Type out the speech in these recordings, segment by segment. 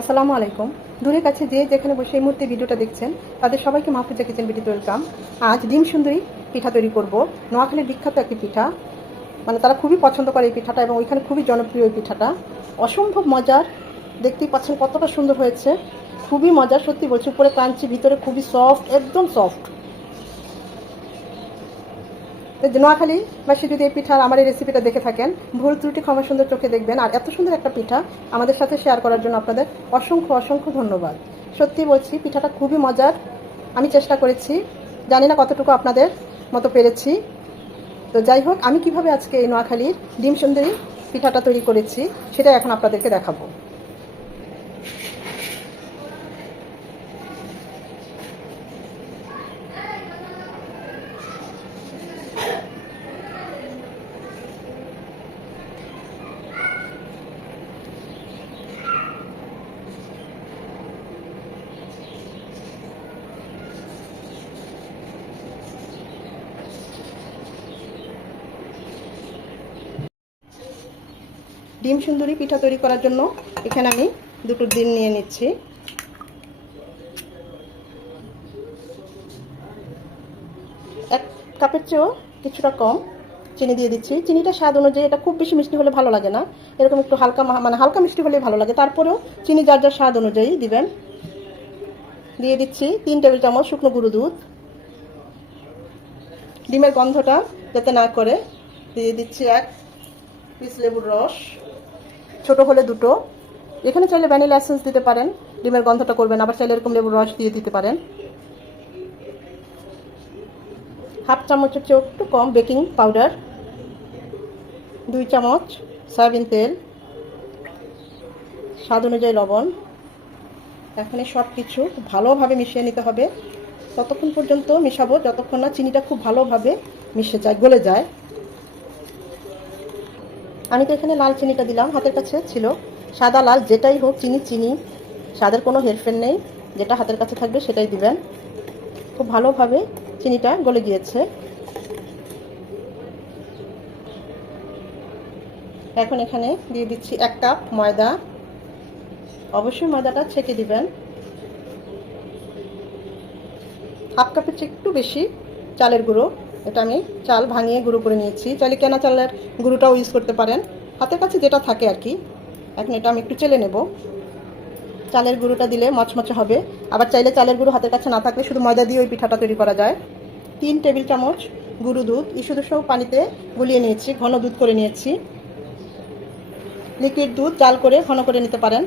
আসসালামু আলাইকুম। দূরের কাছে যে যেখানে বসে এই মুহূর্তে ভিডিওটা দেখছেন তাদের সবাইকে মাহফুজা কিচেন ভিডিওতে ওয়েলকাম। আজ ডিম সুন্দরী পিঠা তৈরি করব। নোয়াখালীর বিখ্যাত একটি পিঠা, মানে তারা খুবই পছন্দ করে এই পিঠাটা এবং ওইখানে খুবই জনপ্রিয় এই পিঠাটা। অসম্ভব মজার, দেখতেই পাচ্ছেন কতটা সুন্দর হয়েছে। খুবই মজার, সত্যি বলছি। উপরে ক্রাঞ্চি, ভিতরে খুবই সফট, একদম সফট। নোয়াখালীবাসী যদি এই পিঠার আমার এই রেসিপিটা দেখে থাকেন, ভুল ত্রুটি ক্ষমা সুন্দর চোখে দেখবেন। আর এত সুন্দর একটা পিঠা আমাদের সাথে শেয়ার করার জন্য আপনাদের অসংখ্য অসংখ্য ধন্যবাদ। সত্যি বলছি, পিঠাটা খুবই মজার। আমি চেষ্টা করেছি, জানি না কতটুকু আপনাদের মতো পেরেছি। তো যাই হোক, আমি কিভাবে আজকে এই নোয়াখালীর ডিম সুন্দরী পিঠাটা তৈরি করেছি সেটা এখন আপনাদেরকে দেখাবো। ডিম সুন্দরী পিঠা তৈরি করার জন্য এখানে আমি দুটো ডিম নিয়ে নিচ্ছি। এক কাপের চেয়েও কিছুটা কম চিনি দিয়ে দিচ্ছি। চিনিটা স্বাদ অনুযায়ী, এটা খুব বেশি মিষ্টি হলে ভালো লাগে না, এরকম একটু হালকা, মানে হালকা মিষ্টি হলেই ভালো লাগে। তারপরেও চিনি যার যার স্বাদ অনুযায়ী দিবেন। দিয়ে দিচ্ছি 3 টেবিল চামচ শুকনো গুঁড়ো দুধ। ডিমের গন্ধটা যাতে না করে দিয়ে দিচ্ছি 1 পিস লেবুর রস, ছোট হলে দুটো। এখানে চাইলে ভ্যানিলা এসেন্স দিতে পারেন, ডিমের গন্ধটা করবেন। আবার চাইলে এরকম লেবুর রস দিয়ে দিতে পারেন। হাফ চামচের চেয়েও একটু কম বেকিং পাউডার, 2 চামচ সয়াবিন তেল, স্বাদ অনুযায়ী লবণ। এখন সব কিছু ভালোভাবে মিশিয়ে নিতে হবে। ততক্ষণ পর্যন্ত মিশাবো যতক্ষণ না চিনিটা খুব ভালোভাবে মিশে যায়, গলে যায়। আমি তো এখানে লাল চিনিটা দিলাম, হাতের কাছে ছিল সাদা লাল, যেটাই হোক চিনি চিনি, স্বাদের কোনো হেরফের নেই। যেটা হাতের কাছে থাকবে সেটাই দিবেন। খুব ভালোভাবে চিনিটা গলে গিয়েছে। এখন এখানে দিয়ে দিচ্ছি 1 কাপ ময়দা। অবশ্যই ময়দাটা ছেঁকে দিবেন। হাফ কাপের চেয়ে একটু বেশি চালের গুঁড়ো, এটা আমি চাল ভাঙিয়ে গুঁড়ো করে নিয়েছি। চাইলে কেনা চালের গুঁড়োটাও ইউজ করতে পারেন, হাতের কাছে যেটা থাকে আর কি। এখন এটা আমি একটু চেলে নেব। চালের গুঁড়োটা দিলে মচমচে হবে। আবার চাইলে চালের গুঁড়ো হাতের কাছে না থাকলে শুধু ময়দা দিয়ে ওই পিঠাটা তৈরি করা যায়। 3 টেবিল চামচ গুঁড়ো দুধ শুধু সব পানিতে গুলিয়ে নিয়েছি, ঘন দুধ করে নিয়েছি। লিকুইড দুধ জাল করে ঘন করে নিতে পারেন।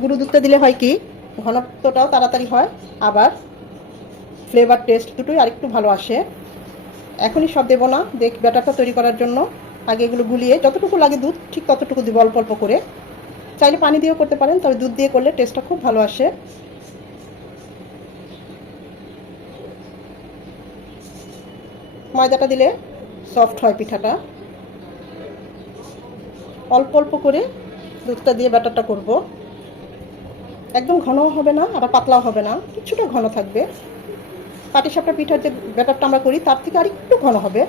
গুঁড়ো দুধটা দিলে হয় কি, ঘনত্বটাও তাড়াতাড়ি হয়, আবার ফ্লেভার টেস্ট দুটোই আরেকটু ভালো আসে। এখনই সব দেবো না, ব্যাটারটা তৈরি করার জন্য আগে এগুলো গুলিয়ে যতটুকু লাগে দুধ ঠিক ততটুকু দিব, অল্প অল্প করে। চাইলে পানি দিয়েও করতে পারেন, তবে দুধ দিয়ে করলে টেস্টটা খুব ভালো আসে। ময়দাটা দিলে সফট হয় পিঠাটা। অল্প অল্প করে দুধটা দিয়ে ব্যাটারটা করব। একদম ঘনও হবে না, আবার পাতলাও হবে না, কিছুটা ঘন থাকবে। পাটিসাপটা পিঠার যে ব্যাটারটা আমরা করি তার থেকে আরেকটু ঘন হবে।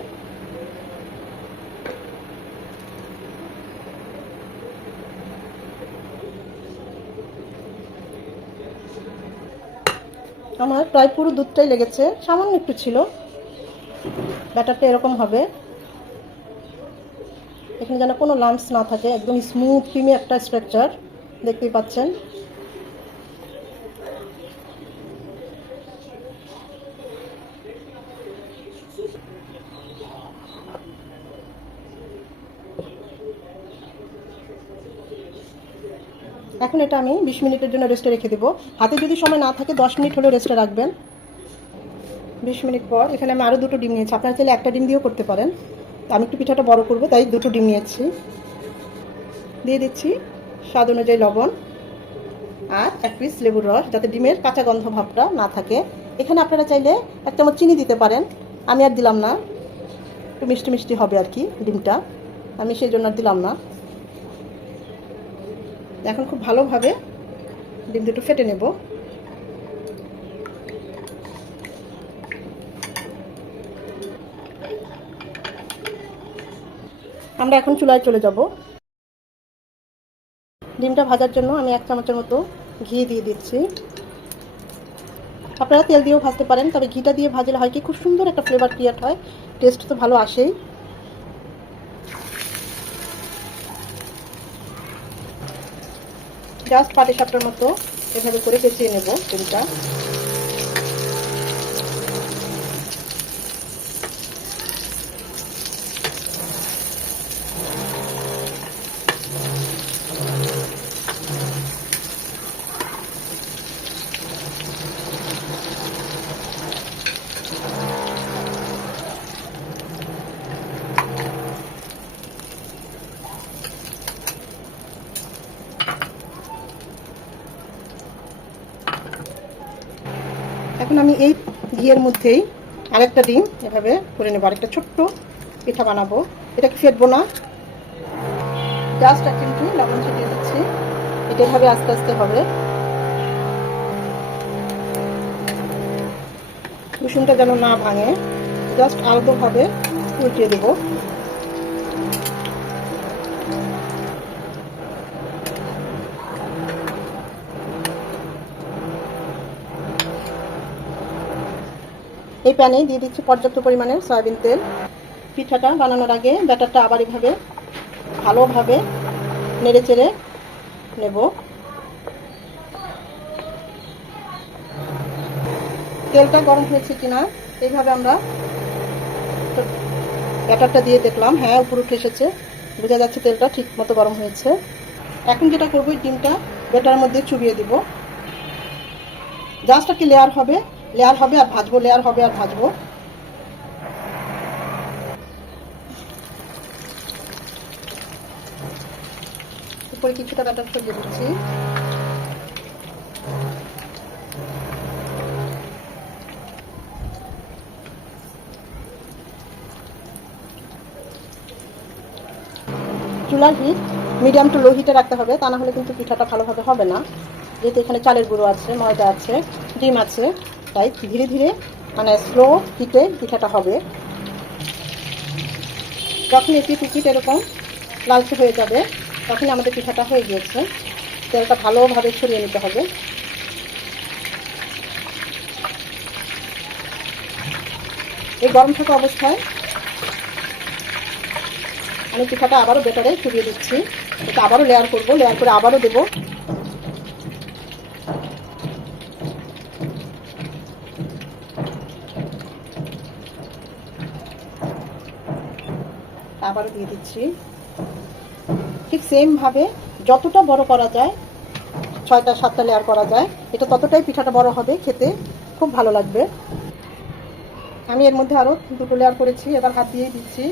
আমার প্রায় পুরো দুধটাই লেগেছে, সামান্য একটু ছিল। ব্যাটারটা এরকম হবে, এখানে যেন কোনো লাম্পস না থাকে, একদম স্মুথ ক্রিমি একটা স্ট্রাকচার দেখতেই পাচ্ছেন। এখন এটা আমি 20 মিনিটের জন্য রেস্টে রেখে দেবো। হাতে যদি সময় না থাকে 10 মিনিট হলেও রেস্টে রাখবেন। 20 মিনিট পর এখানে আমি আরও দুটো ডিম নিয়েছি, আপনারা চাইলে একটা ডিম দিয়েও করতে পারেন। আমি একটু পিঠাটা বড় করবো তাই দুটো ডিম নিয়েছি। দিয়ে দিচ্ছি স্বাদ অনুযায়ী লবণ আর 1 পিস লেবুর রস, যাতে ডিমের কাঁচা গন্ধ ভাবটা না থাকে। এখানে আপনারা চাইলে 1 চামচ চিনি দিতে পারেন, আমি আর দিলাম না, একটু মিষ্টি মিষ্টি হবে আর কি ডিমটা, আমি সেই জন্য আর দিলাম না। এখন খুব ভালোভাবে ডিম দুটো ফেটে নেব। আমরা এখন চুলায় চলে যাব। ডিমটা ভাজার জন্য আমি 1 চামচের মতো ঘি দিয়ে দিচ্ছি। আপনারা তেল দিয়েও ভাজতে পারেন, তবে ঘিটা দিয়ে ভাজলে হয় কি খুব সুন্দর একটা ফ্লেভার ক্রিয়েট হয়, টেস্ট তো ভালো আসেই। জাস্ট পাটিসাপটার মতো এভাবে করে পেঁচিয়ে নেব ডিমটা। এখন আমি এই ঘিয়ের মধ্যেই আরেকটা ডিম এভাবে করে নেবো, আরেকটা ছোট্ট পিঠা বানাবো। এটাকে ফেটবো না, জাস্ট একটু লবণ ছিটিয়ে দিচ্ছি। এটা এভাবে আস্তে আস্তে হবে। কুসুমটা যেন না ভাঙে, জাস্ট আলতোভাবে উল্টিয়ে দেবো। এই প্যানে দিয়ে দিচ্ছি পর্যাপ্ত পরিমাণের সয়াবিন তেল। পিঠাটা বানানোর আগে ব্যাটারটা আবার এভাবে ভালোভাবে নেড়ে চেড়ে নেব। তেলটা গরম হয়েছে কিনা এইভাবে আমরা ব্যাটারটা দিয়ে দেখলাম, হ্যাঁ উপর উঠে এসেছে, বোঝা যাচ্ছে তেলটা ঠিক মতো গরম হয়েছে। এখন যেটা করবো, ডিমটা ব্যাটারের মধ্যে চুবিয়ে দিব। জাস্ট একটা লেয়ার হবে আর ভাজবো, লেয়ার হবে আর ভাজবো। উপরে কিছুটা ব্যাটার ছড়িয়ে দিচ্ছি। চুলার হিট মিডিয়াম টু লো হিটে রাখতে হবে, তা না হলে কিন্তু পিঠাটা ভালোভাবে হবে না। যেহেতু এখানে চালের গুঁড়ো আছে, ময়দা আছে, ডিম আছে, তাই ধীরে ধীরে মানে স্লো হিটে পিঠাটা হবে। যখন একটি টিকিট এরকম লালচে হয়ে যাবে, তখন আমাদের পিঠাটা হয়ে গিয়েছে। তেলটা ভালোভাবে ছড়িয়ে নিতে হবে। এই গরম থাকা অবস্থায় আমি পিঠাটা আবারও ব্যাটারে চুবিয়ে দিচ্ছি। এটা আবারও লেয়ার করব, লেয়ার করে আবারও দেবো। আবারও দিয়ে দিচ্ছি। ঠিক সেমভাবে যতটা বড় করা যায়, 6টা 7টা লেয়ার করা যায়, এটা ততটাই পিঠাটা বড় হবে, খেতে খুব ভালো লাগবে। আমি এর মধ্যে আরও 2টো লেয়ার করেছি, এবার হাত দিয়েই দিচ্ছি।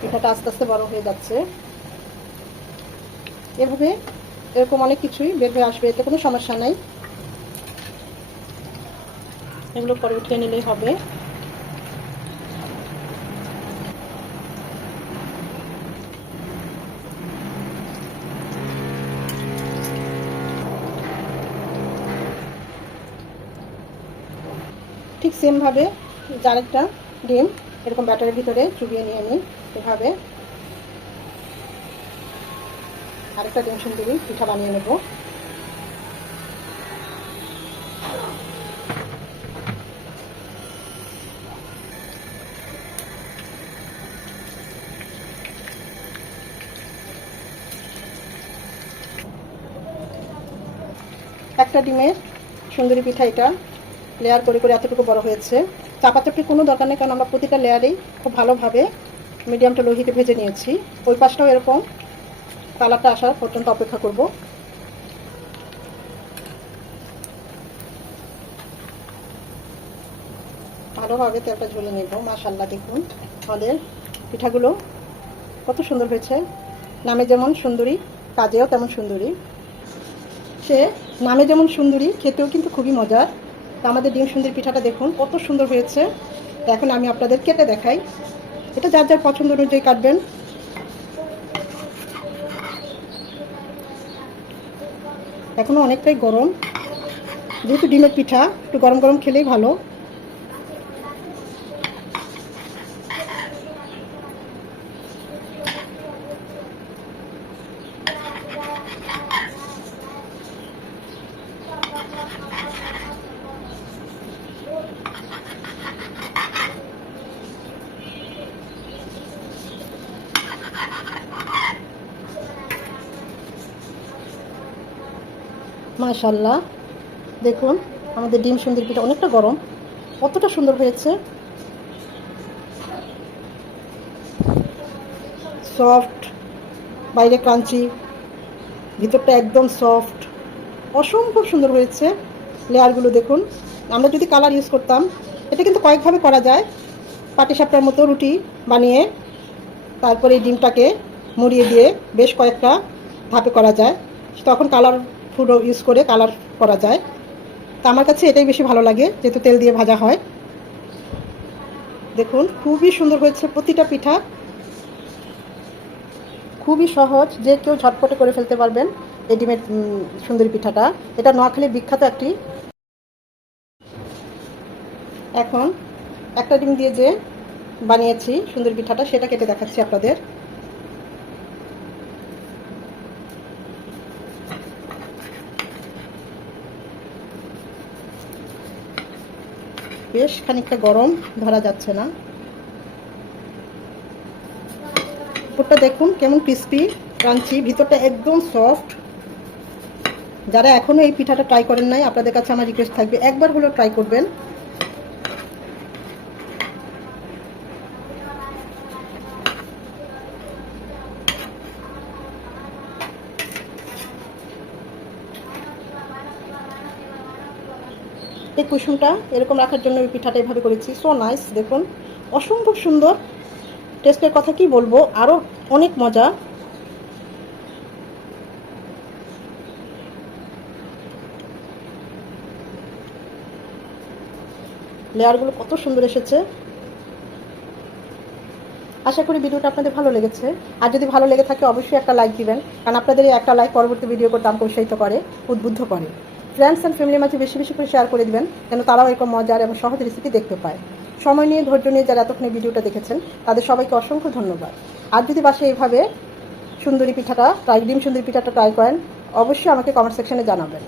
পিঠাটা আস্তে আস্তে বড় হয়ে যাচ্ছে। এভাবে এরকম অনেক কিছুই বের হয়ে আসবে, এতে কোনো সমস্যা নাই। এগুলো পরে উঠিয়ে নিলেই হবে। ঠিক সেমভাবে আরেকটা ডিম এরকম ব্যাটারের ভিতরে চুবিয়ে নিয়ে নিই। এভাবে আরেকটা ডিম সুন্দরী পিঠা বানিয়ে নেব। একটা ডিমের সুন্দরী পিঠা এটা লেয়ার করে করে এতটুকু বড় হয়েছে। চাপাচাপির কোনো দরকার নেই, কারণ আমরা প্রতিটা লেয়ারেই খুব ভালোভাবে মিডিয়াম টু লো হিটে ভেজে নিয়েছি। ওই পাশটাও এরকম কালারটা আসার পর্যন্ত অপেক্ষা করব। ভালোভাবে তেলটা ঝুলে নেব। মাশাআল্লাহ, দেখুন আমাদের পিঠাগুলো কত সুন্দর হয়েছে। নামে যেমন সুন্দরী, কাজেও তেমন সুন্দরী। সে নামে যেমন সুন্দরী, খেতেও কিন্তু খুবই মজার। তো আমাদের ডিম সুন্দরী পিঠাটা দেখুন কত সুন্দর হয়েছে। তো এখন আমি আপনাদের কেটে দেখাই। এটা যার যার পছন্দ অনুযায়ী কাটবেন। এখনো অনেকটাই গরম, যেহেতু ডিমের পিঠা একটু গরম গরম খেলেই ভালো। মাশাআল্লাহ, দেখুন আমাদের ডিম সুন্দরী পিঠা অনেকটা গরম, কতটা সুন্দর হয়েছে। সফট, বাইরে ক্রাঞ্চি, ভিতরটা একদম সফট, অসম্ভব সুন্দর হয়েছে। লেয়ারগুলো দেখুন। আমরা যদি কালার ইউজ করতাম, এটা কিন্তু কয়েকভাবে করা যায়। পাটিসাপটার মতো রুটি বানিয়ে তারপরে এই ডিমটাকে মুড়িয়ে দিয়ে বেশ কয়েকটা ধাপে করা যায়, তখন কালার ফুড ইউজ করে কালার করা যায়। তা আমার কাছে এটাই বেশি ভালো লাগে, যেহেতু তেল দিয়ে ভাজা হয়। দেখুন খুবই সুন্দর হয়েছে প্রতিটা পিঠা, খুবই সহজ, যে কেউ ঝটপটে করে ফেলতে পারবেন এই ডিমের সুন্দরী পিঠাটা। এটা নোয়াখালীর বিখ্যাত একটি। এখন একটা ডিম দিয়ে যে বানিয়েছি সুন্দরী পিঠাটা, সেটা কেটে দেখাচ্ছি আপনাদের। বেশ খানিকটা গরম, ধরা যাচ্ছে না। উপরটা দেখুন কেমন ক্রিস্পি ক্রাঞ্চি, ভিতরটা একদম সফট। যারা এখনও এই পিঠাটা ট্রাই করেন নাই, আপনাদের কাছে আমার রিকোয়েস্ট থাকবে একবার হলেও ট্রাই করবেন। এই কুসুমটা এরকম রাখার জন্য এই পিঠাটা এভাবে করেছি। সো নাইস, দেখুন অসম্ভব সুন্দর। টেস্টের কথা কি বলবো, আরও অনেক মজা। লেয়ারগুলো কত সুন্দর এসেছে। আশা করি ভিডিওটা আপনাদের ভালো লেগেছে। আর যদি ভালো লেগে থাকে অবশ্যই একটা লাইক দিবেন, কারণ আপনাদের এই একটা লাইক পরবর্তী ভিডিও করতে আমাকে উৎসাহিত করে, উদ্বুদ্ধ করে। ফ্রেন্ডস অ্যান্ড ফ্যামিলির মাঝে বেশি বেশি করে শেয়ার করে দিবেন, যেন তারাও এরকম মজার এবং সহজ রেসিপি দেখতে পায়। সময় নিয়ে ধৈর্য নিয়ে যারা এতক্ষণে ভিডিওটা দেখেছেন তাদের সবাইকে অসংখ্য ধন্যবাদ। আর যদি বাসায় এইভাবে সুন্দরী পিঠাটা ডিম সুন্দরী পিঠাটা ট্রাই করেন, অবশ্যই আমাকে কমেন্ট সেকশনে জানাবেন।